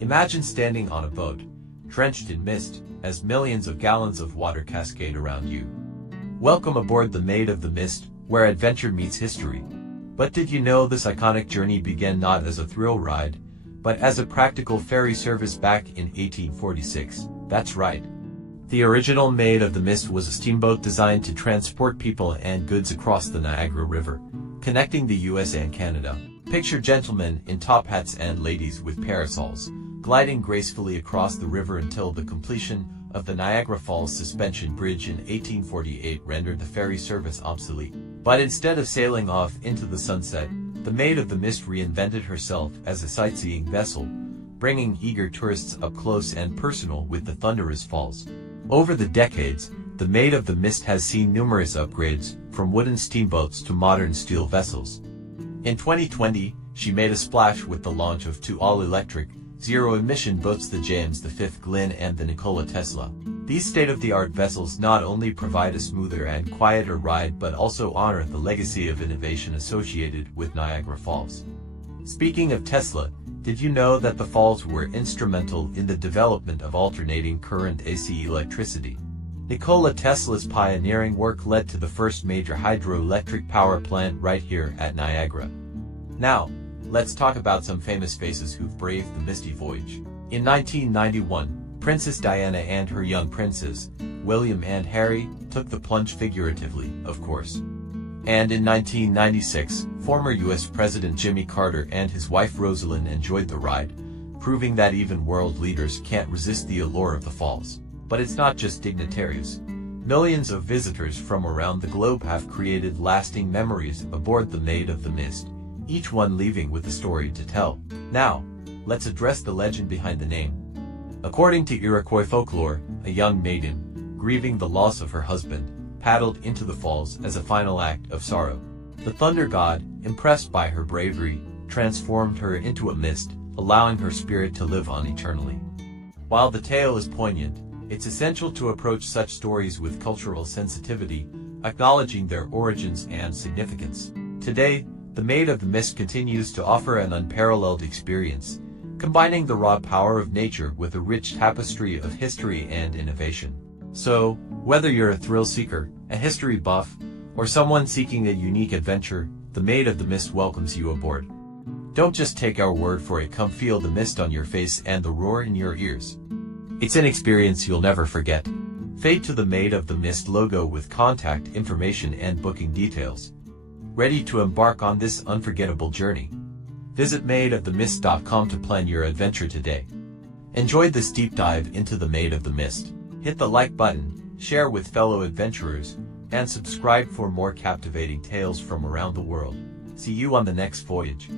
Imagine standing on a boat, drenched in mist, as millions of gallons of water cascade around you. Welcome aboard the Maid of the Mist, where adventure meets history. But did you know this iconic journey began not as a thrill ride, but as a practical ferry service back in 1846? That's right. The original Maid of the Mist was a steamboat designed to transport people and goods across the Niagara River, connecting the US and Canada. Picture gentlemen in top hats and ladies with parasols, gliding gracefully across the river until the completion of the Niagara Falls suspension bridge in 1848 rendered the ferry service obsolete. But instead of sailing off into the sunset, the Maid of the Mist reinvented herself as a sightseeing vessel, bringing eager tourists up close and personal with the thunderous falls. Over the decades, the Maid of the Mist has seen numerous upgrades, from wooden steamboats to modern steel vessels. In 2020, she made a splash with the launch of two all-electric, zero-emission boats, the James V Glynn and the Nikola Tesla. These state-of-the-art vessels not only provide a smoother and quieter ride but also honor the legacy of innovation associated with Niagara Falls. Speaking of Tesla, did you know that the falls were instrumental in the development of alternating current AC electricity? Nikola Tesla's pioneering work led to the first major hydroelectric power plant right here at Niagara. Now, let's talk about some famous faces who've braved the misty voyage. In 1991, Princess Diana and her young princes, William and Harry, took the plunge, figuratively, of course. And in 1996, former US President Jimmy Carter and his wife Rosalind enjoyed the ride, proving that even world leaders can't resist the allure of the falls. But it's not just dignitaries. Millions of visitors from around the globe have created lasting memories aboard the Maid of the Mist, each one leaving with a story to tell. Now, let's address the legend behind the name. According to Iroquois folklore, a young maiden, grieving the loss of her husband, paddled into the falls as a final act of sorrow. The thunder god, impressed by her bravery, transformed her into a mist, allowing her spirit to live on eternally. While the tale is poignant, it's essential to approach such stories with cultural sensitivity, acknowledging their origins and significance. Today, the Maid of the Mist continues to offer an unparalleled experience, combining the raw power of nature with a rich tapestry of history and innovation. So, whether you're a thrill seeker, a history buff, or someone seeking a unique adventure, the Maid of the Mist welcomes you aboard. Don't just take our word for it, come feel the mist on your face and the roar in your ears. It's an experience you'll never forget. Fade to the Maid of the Mist logo with contact information and booking details. Ready to embark on this unforgettable journey? Visit maidofthemist.com to plan your adventure today. Enjoyed this deep dive into the Maid of the Mist? Hit the like button, share with fellow adventurers, and subscribe for more captivating tales from around the world. See you on the next voyage.